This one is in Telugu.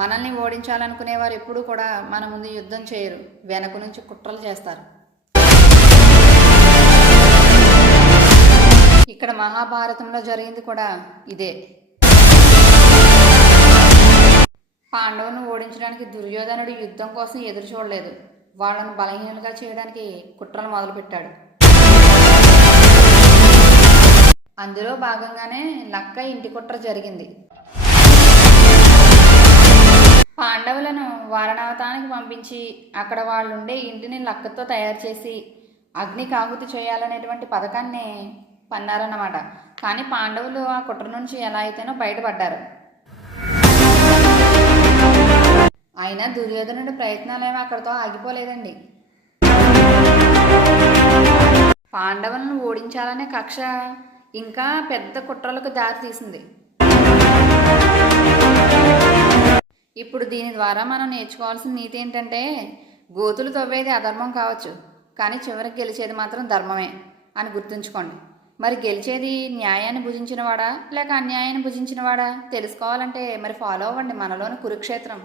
మనల్ని ఓడించాలనుకునేవారు ఎప్పుడూ కూడా మన ముందు యుద్ధం చేయరు, వెనక నుంచి కుట్రలు చేస్తారు. ఇక్కడ మహాభారతంలో జరిగింది కూడా ఇదే. పాండవులను ఓడించడానికి దుర్యోధనుడు యుద్ధం కోసం ఎదురు చూడలేదు, వాళ్ళను బలహీనులుగా చేయడానికి కుట్రలు మొదలుపెట్టాడు. అందులో భాగంగానే లక్క ఇంటి కుట్ర జరిగింది. పాండవులను వారణావతానికి పంపించి అక్కడ వాళ్ళుండే ఇంటిని లక్కతో తయారు చేసి అగ్నికి ఆహుతి చేయాలనేటువంటి పథకాన్ని పన్నారన్నమాట. కానీ పాండవులు ఆ కుట్ర నుంచి ఎలా అయితేనో బయటపడ్డారు. అయినా దుర్యోధనుడి ప్రయత్నాలేమో అక్కడితో ఆగిపోలేదండి. పాండవులను ఓడించాలనే కక్ష ఇంకా పెద్ద కుట్రలకు దారి తీసింది. ఇప్పుడు దీని ద్వారా మనం నేర్చుకోవాల్సిన నీతి ఏంటంటే, గోతులు తవ్వేది అధర్మం కావచ్చు, కానీ చివరికి గెలిచేది మాత్రం ధర్మమే అని గుర్తుంచుకోండి. మరి గెలిచేది న్యాయాన్ని భుజించినవాడా లేక అన్యాయాన్ని భుజించినవాడా తెలుసుకోవాలంటే మరి ఫాలో అవ్వండి మనలోని కురుక్షేత్రం.